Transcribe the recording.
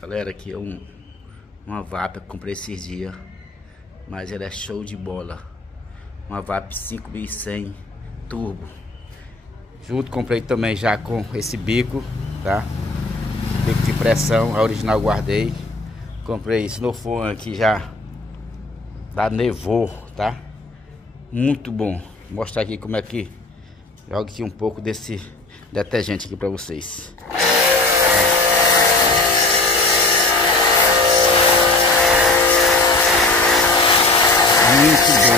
Galera, aqui é uma VAP que eu comprei esses dias, mas ela é show de bola. Uma VAP 5100 turbo. Junto comprei também já com esse bico, tá? Bico de pressão, a original guardei. Comprei Snowphone aqui já da Nevô, tá? Muito bom. Vou mostrar aqui como é que joga aqui um pouco desse detergente aqui pra vocês. Muito bom.